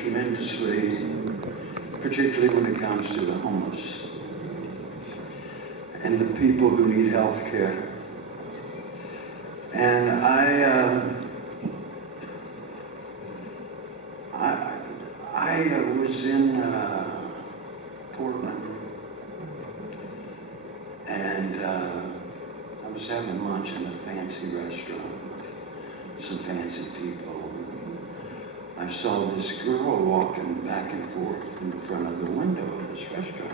tremendously, particularly when it comes to the homeless and the people who need health care. And I was in Portland, and I was having lunch in a fancy restaurant with some fancy people. I saw this girl walking back and forth in front of the window of this restaurant.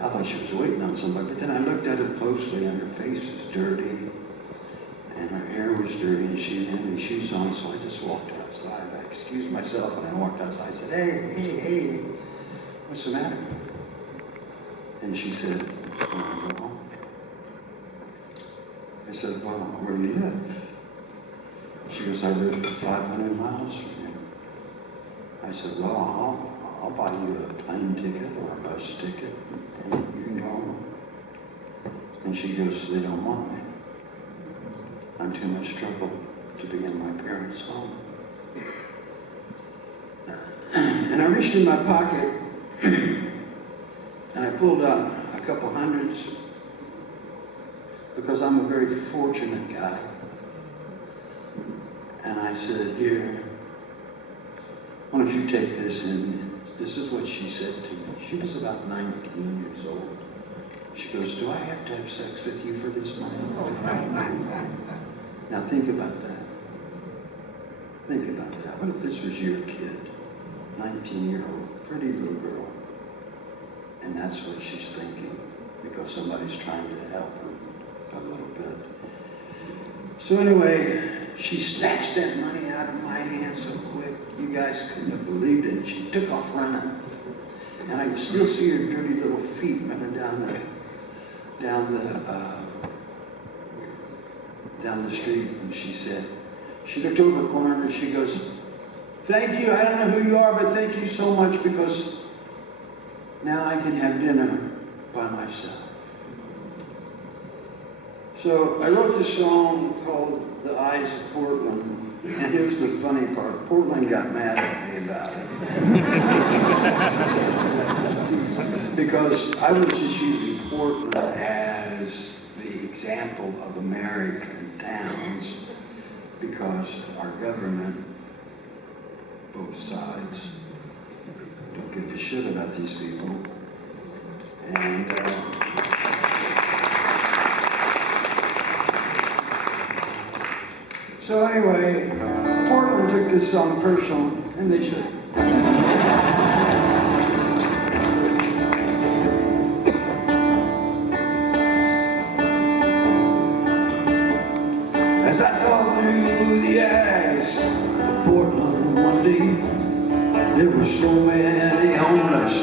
I thought she was waiting on somebody, but then I looked at her closely, and her face was dirty, and her hair was dirty, and she didn't have any shoes on, so I just walked outside. I excused myself, and I walked outside. I said, hey, what's the matter? And she said, I want to go home. I said, well, where do you live? She goes, I live 500 miles from here. I said, well, I'll buy you a plane ticket or a bus ticket, and you can go home. And she goes, they don't want me. I'm too much trouble to be in my parents' home. And I reached in my pocket, and I pulled out a couple hundreds, because I'm a very fortunate guy. And I said, here, why don't you take this? And this is what she said to me. She was about 19 years old. She goes, do I have to have sex with you for this money? Now think about that. Think about that. What if this was your kid? 19-year-old, pretty little girl. And that's what she's thinking, because somebody's trying to help her a little bit. So anyway, she snatched that money out of my hand so quick, you guys couldn't have believed it. And she took off running. And I can still see her dirty little feet running down the street. And she said, she looked over the corner and she goes, thank you, I don't know who you are, but thank you so much, because now I can have dinner by myself. So I wrote this song called The Eyes of Portland, and here's the funny part. Portland got mad at me about it. Because I was just using Portland as the example of American towns, because our government, both sides, don't give a shit about these people. And so anyway, Portland took this song personal, and they should. As I saw through the eyes of Portland one day, there were so many homeless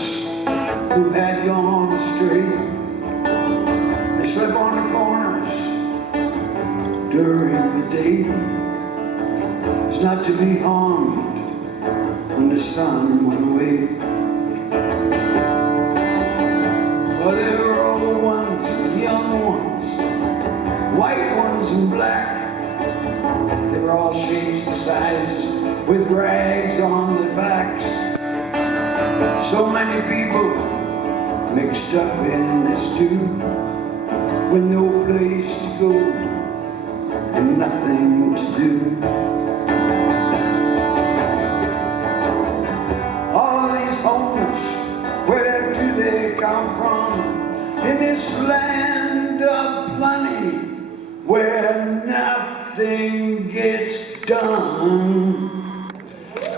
who had gone astray. They slept on the corners during the day. It's not to be harmed when the sun went away. Well, there were old ones, young ones, white ones and black. They were all shapes and sizes with rags on their backs. So many people mixed up in this stew, with no place to go and nothing to do. All of these homeless, where do they come from? In this land of plenty, where nothing gets done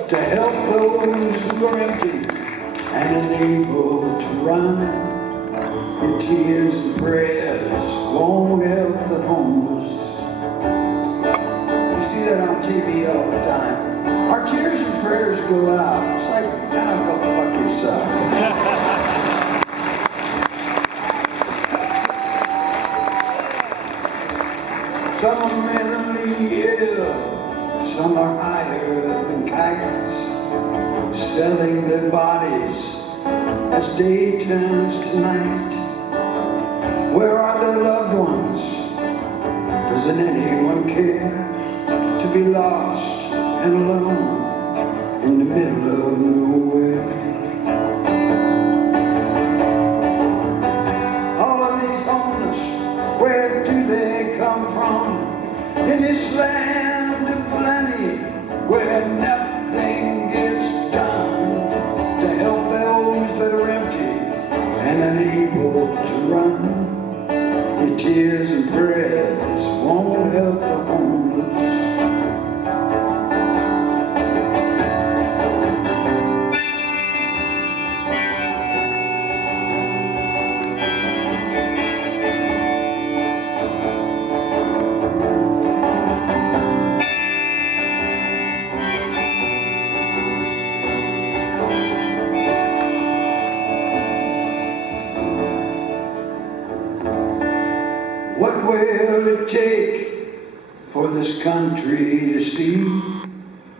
to help those who are empty and unable to run. Your tears and prayers won't help the homeless. You see that on TV all the time. Our tears and prayers go out. It's like, now go fuck yourself. Some are mentally ill, some are higher than kites, selling their bodies as day turns to night. Where are their loved ones? Doesn't anyone care to be lost and alone in the middle it take for this country to see?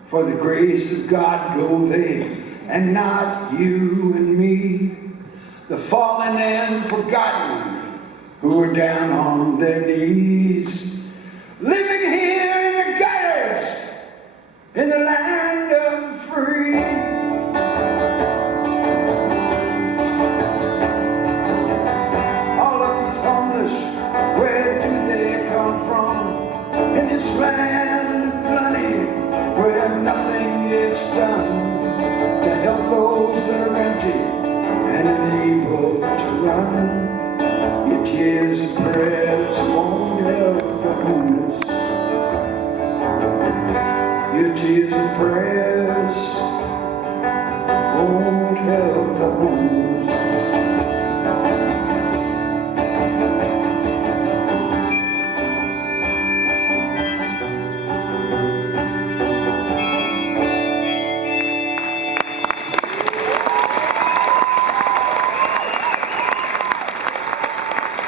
For the grace of God go they, and not you and me. The fallen and forgotten, who are down on their knees, living here in the gutters, in the land of the free. All of these homeless, where do they come from? In this land of plenty, where nothing is done to help those that are empty and unable to run. Your tears of prayer